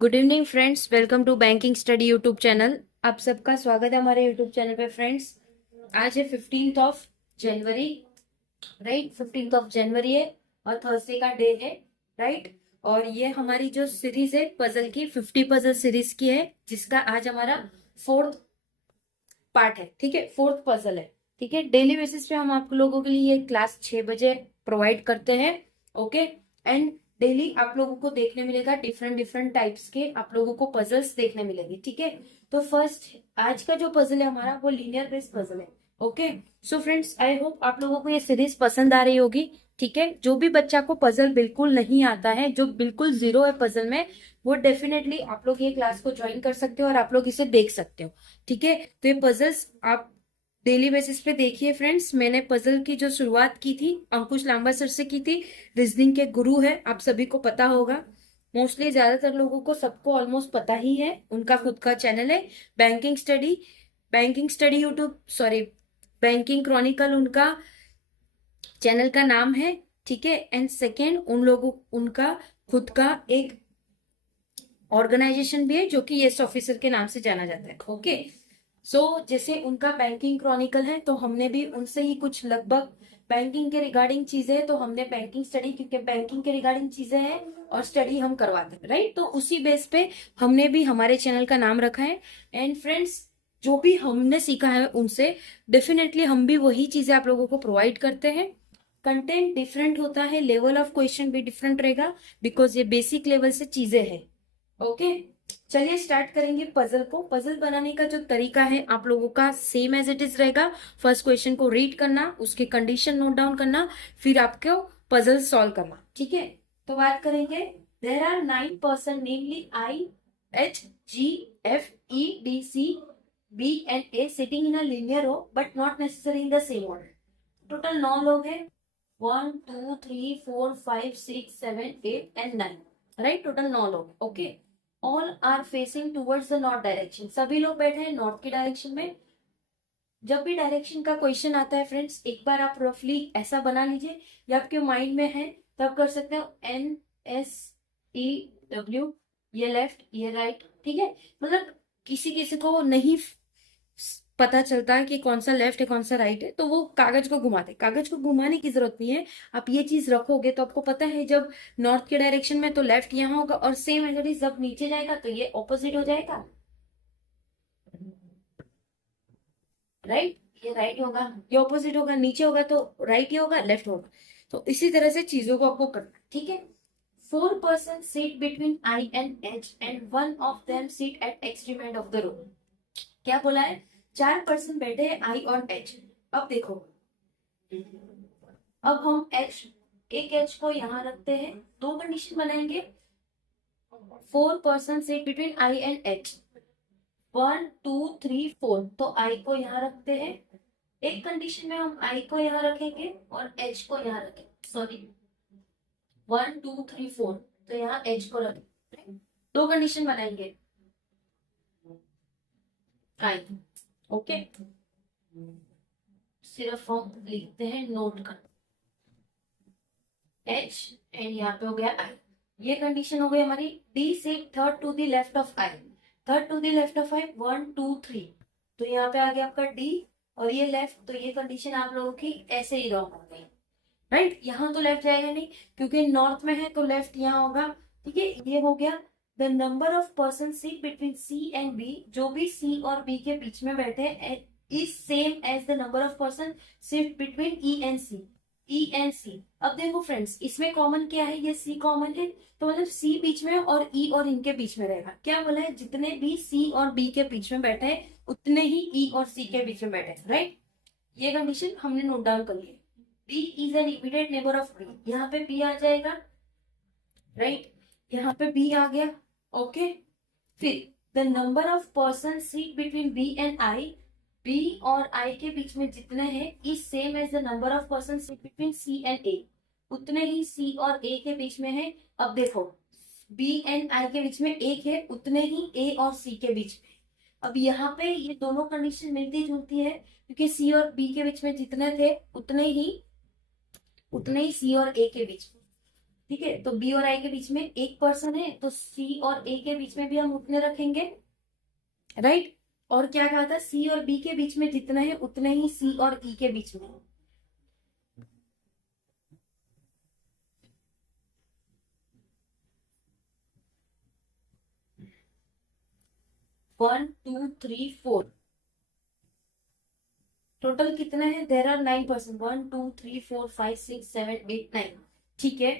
Good evening friends, welcome to banking study YouTube channel. आप सबका स्वागत है हमारे यूट्यूब चैनल पे। फ्रेंड्स, आज है 15 जनवरी, राइट। 15 जनवरी है और थर्सडे का डे है, राइट। और ये हमारी जो सीरीज है पजल की, 50 पजल सीरीज की है, जिसका आज हमारा फोर्थ पार्ट है। ठीक है, फोर्थ पजल है। ठीक है, डेली बेसिस पे हम आप लोगों के लिए ये क्लास 6 बजे प्रोवाइड करते हैं। ओके, एंड डेली आप लोगों को देखने मिलेगा डिफरेंट डिफरेंट टाइप्स के आप लोगों को पजल्स देखने मिलेंगे। ठीक है, तो फर्स्ट आज का जो पजल है हमारा वो लीनियर बेस्ड पजल है। Okay, so friends, I hope आप लोगों को ये सीरीज पसंद आ रही होगी। ठीक है, जो भी बच्चा को पजल बिल्कुल नहीं आता है, जो बिल्कुल जीरो है पजल में, वो डेफिनेटली आप लोग ये क्लास को ज्वाइन कर सकते हो और आप लोग इसे देख सकते हो। ठीक है, तो ये पजल्स आप डेली बेसिस पे देखिए। फ्रेंड्स, मैंने पजल की जो शुरुआत की थी अंकुश लांबा सर से की थी। रीजनिंग के गुरु है, आप सभी को पता होगा। मोस्टली ज्यादातर लोगों को सबको ऑलमोस्ट पता ही है। उनका खुद का चैनल है banking study YouTube, sorry, banking Chronicle उनका चैनल का नाम है। ठीक है, एंड सेकेंड उनका खुद का एक ऑर्गेनाइजेशन भी है जो कि येस ऑफिसर के नाम से जाना जाता है। ओके, सो जैसे उनका बैंकिंग क्रॉनिकल है, तो हमने भी उनसे ही कुछ लगभग बैंकिंग के रिगार्डिंग चीजें हैं, तो हमने बैंकिंग स्टडी, क्योंकि बैंकिंग के रिगार्डिंग चीजें हैं और स्टडी हम करवाते हैं, राइट। तो उसी बेस पे हमने भी हमारे चैनल का नाम रखा है। एंड फ्रेंड्स, जो भी हमने सीखा है उनसे डेफिनेटली हम भी वही चीजें आप लोगों को प्रोवाइड करते हैं। कंटेंट डिफरेंट होता है, लेवल ऑफ क्वेश्चन भी डिफरेंट रहेगा, बिकॉज ये बेसिक लेवल से चीजें हैं। ओके, चलिए स्टार्ट करेंगे पजल को। पजल बनाने का जो तरीका है आप लोगों का सेम एज इट इज रहेगा। फर्स्ट क्वेश्चन को रीड करना, उसके कंडीशन नोट डाउन करना, फिर आपको पजल सॉल्व करना। ठीक है, तो बात करेंगे। There are 9 person, namely I, H, G, F, E, D, C, B and A sitting in a linear row but not necessary in the same order. Total 9 लोग हैं। 1, 2, 3, 4, 5, 6, 7, 8 एंड 9, राइट। टोटल 9 लोग। Okay, all are facing towards the north direction. सभी लोग बैठे हैं north की direction में। जब भी डायरेक्शन का क्वेश्चन आता है फ्रेंड्स, एक बार आप रफली ऐसा बना लीजिए, या आपके माइंड में है तब कर सकते हो N, S, T, W, ये लेफ्ट ये राइट। ठीक है, मतलब किसी किसी को नहीं पता चलता है कि कौन सा लेफ्ट है कौन सा राइट है, तो वो कागज को घुमाते। कागज को घुमाने की जरूरत नहीं है, आप ये चीज रखोगे तो आपको पता है जब नॉर्थ के डायरेक्शन में तो लेफ्ट यहाँ होगा, और सेम एज जब नीचे जाएगा तो ये ऑपोजिट हो जाएगा, राइट। ये राइट होगा, ये ऑपोजिट होगा, नीचे होगा तो राइट ही होगा, लेफ्ट होगा। तो इसी तरह से चीजों को आपको करना है। ठीक है, 4 person seat between I and H and one of them seat eight extreme end of the room. क्या बोला है? 4 पर्सन बैठे हैं आई और एच। अब देखो, अब हम एच, एक एच को यहाँ रखते हैं, दो कंडीशन बनाएंगे। 4 person seat between I and H, 1, 2, 3, 4, तो आई को यहाँ रखते हैं। एक कंडीशन में हम आई को यहाँ रखेंगे और एच को यहाँ रखेंगे, सॉरी 1, 2, 3, 4, तो यहाँ एच को रखेंगे। दो कंडीशन बनाएंगे आई। ओके, सिर्फ हम लिखते हैं नोट कर एच, एंड यहाँ पे हो गया आई। ये कंडीशन हो गई हमारी। डी से third to the left of I, third to the left of I 1, 2, 3, तो यहाँ पे आ गया आपका डी, और ये लेफ्ट, तो ये कंडीशन आप लोगों की ऐसे ही रॉन्ग हो गई, राइट। यहाँ तो लेफ्ट जाएगा नहीं क्योंकि नॉर्थ में है, तो लेफ्ट यहाँ होगा। ठीक है, ये हो गया। The number of person seat between C and B, जो भी सी और बी के बीच में बैठे हैं, is same as the number of person seat between E and C, E and C. अब देखो फ्रेंड्स, इसमें कॉमन क्या है? ये सी कॉमन है, तो मतलब सी बीच में और ई और इनके बीच में रहेगा। क्या बोला है? जितने भी सी और बी के बीच में बैठे हैं उतने ही ई और सी के बीच में बैठे हैं, राइट। ये कंडीशन हमने नोट डाउन कर ली। B is an immediate neighbour of B, यहाँ पे B आ जाएगा, राइट। यहाँ पे B आ गया। ओके, फिर the number of person seat between B and I, B और I के बीच में जितने हैं is same as the number of person seat between C and A, उतने ही C और A के बीच में है। अब देखो, B एंड I के बीच में एक है, उतने ही A और C के बीच में। अब यहाँ पे ये दोनों कंडीशन मिलती जुलती है, क्योंकि C और B के बीच में जितने थे उतने ही सी और ए के बीच में। ठीक है, तो बी और आई के बीच में एक पर्सन है, तो सी और ए के बीच में भी हम उतने रखेंगे, राइट। और क्या कहा था, सी और बी के बीच में जितना है उतने ही सी और ई के बीच में। One two three four, total कितना है, देर आर 9%, 1 2 3 4 5 6 7 8 9, ठीक है,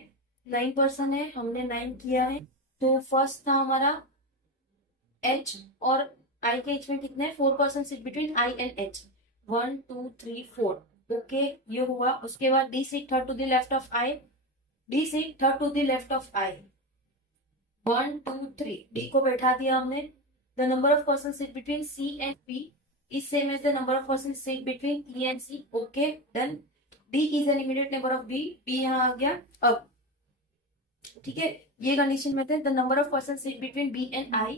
9% है, हमने 9 किया है। तो फर्स्ट था हमारा एच और आई के बीच में कितना है, 4% sit between I and H, 1 2 3 4, okay, ये हुआ। उसके बाद D sit third to the left of I, D sit third to the left of I, 1 2 3, D को बैठा दिया हमने। The number of person sit between C and B is same as the number of persons sit between E and C. Okay, done. D is an immediate neighbor of B. B यहाँ आ गया अब, ठीक है, ये condition में थे। The number of person sit between B and I,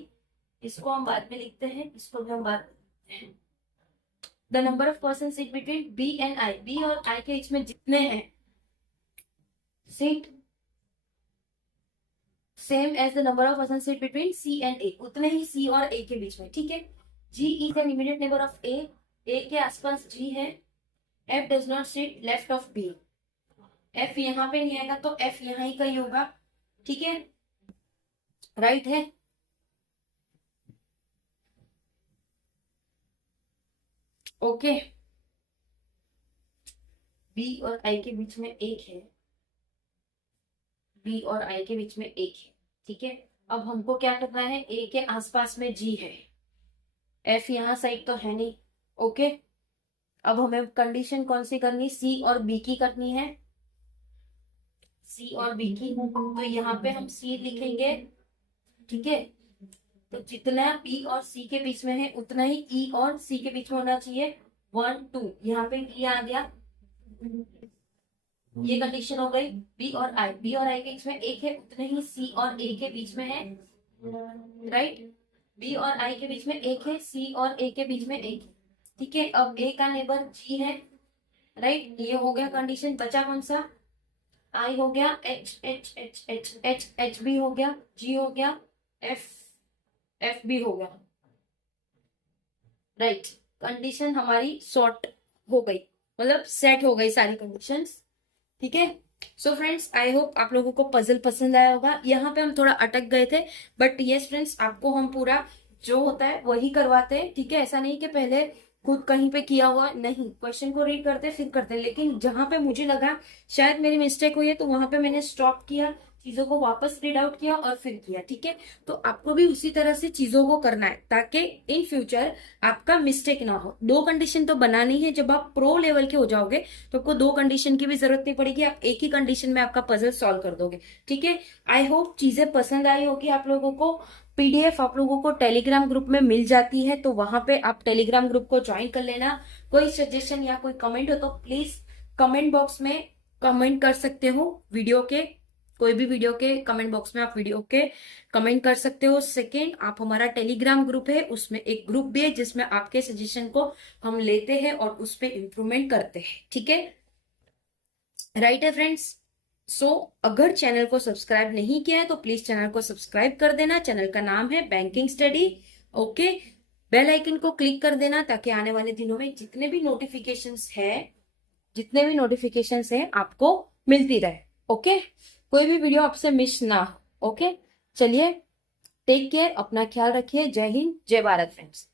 इसको हम बाद में लिखते हैं, इसको भी हम बाद में। The number of person sit between B and I, B और I के बीच में जितने हैं sit same as the number of person sit between C and A, उतने ही C और A के बीच में, ठीक है। G is an immediate neighbor of A, A के आसपास G है। F does not sit left of B, F यहाँ पे नहीं आएगा तो F यहाँ ही कहीं होगा, ठीक है, राइट है। ओके, B और I के बीच में एक है, B और I के बीच में एक है, ठीक है। अब हमको क्या करना है, A के आसपास में G है, F यहाँ साइड तो है नहीं, ओके। अब हमें कंडीशन कौन सी करनी, C और B की करनी है, C और B की। तो यहाँ पे हम C लिखेंगे, ठीक है, तो जितना B और C के बीच में है उतना ही E और C के बीच में होना चाहिए, 1 2, यहाँ पे E आ गया, ये कंडीशन हो गई। B और I के बीच में एक है, उतने ही C और A के बीच में है, राइट। B और I के बीच में एक है, C और A के बीच में एक है, ठीक है। अब A का नेबर G है, राइट, ये हो गया कंडीशन। बचा कौन सा, I हो गया, H H H H H H भी हो गया, G हो गया, F F भी हो गया, राइट। कंडीशन हमारी सॉर्ट हो गई, मतलब सेट हो गई सारी कंडीशंस, ठीक है। सो फ्रेंड्स, आई होप आप लोगों को पजल पसंद आया होगा। यहाँ पे हम थोड़ा अटक गए थे, बट यस फ्रेंड्स, आपको हम पूरा जो होता है वही करवाते हैं, ठीक है। ऐसा नहीं कि पहले खुद कहीं पे किया हुआ, नहीं, क्वेश्चन को रीड करते फिर करते, लेकिन जहां पे मुझे लगा शायद मेरी मिस्टेक हुई है तो वहां पे मैंने स्टॉप किया, चीजों को वापस रीड आउट किया और फिर किया, ठीक है। तो आपको भी उसी तरह से चीजों को करना है ताकि इन फ्यूचर आपका मिस्टेक ना हो। 2 कंडीशन तो बनानी है, जब आप प्रो लेवल के हो जाओगे तो आपको 2 कंडीशन की भी जरूरत नहीं पड़ेगी, आप एक ही कंडीशन में आपका पजल सॉल्व कर दोगे, ठीक है। आई होप चीजें पसंद आई होगी आप लोगों को। पीडीएफ आप लोगों को टेलीग्राम ग्रुप में मिल जाती है, तो वहां पे आप टेलीग्राम ग्रुप को ज्वाइन कर लेना। कोई सजेशन या कोई कमेंट हो तो प्लीज कमेंट बॉक्स में कमेंट कर सकते हो, वीडियो के कोई भी वीडियो के कमेंट बॉक्स में आप वीडियो के कमेंट कर सकते हो। सेकेंड, आप हमारा टेलीग्राम ग्रुप है, उसमें एक ग्रुप भी है जिसमें आपके सजेशन को हम लेते हैं और उस पर इम्प्रूवमेंट करते हैं, ठीक है, राइट है फ्रेंड्स। सो अगर चैनल को सब्सक्राइब नहीं किया है तो प्लीज चैनल को सब्सक्राइब कर देना। चैनल का नाम है banking study, okay. Bell icon को क्लिक कर देना ताकि आने वाले दिनों में जितने भी नोटिफिकेशंस है आपको मिलती रहे, ओके। कोई भी वीडियो आपसे मिस ना हो, ओके। चलिए, टेक केयर, अपना ख्याल रखिए। जय हिंद, जय भारत फ्रेंड्स।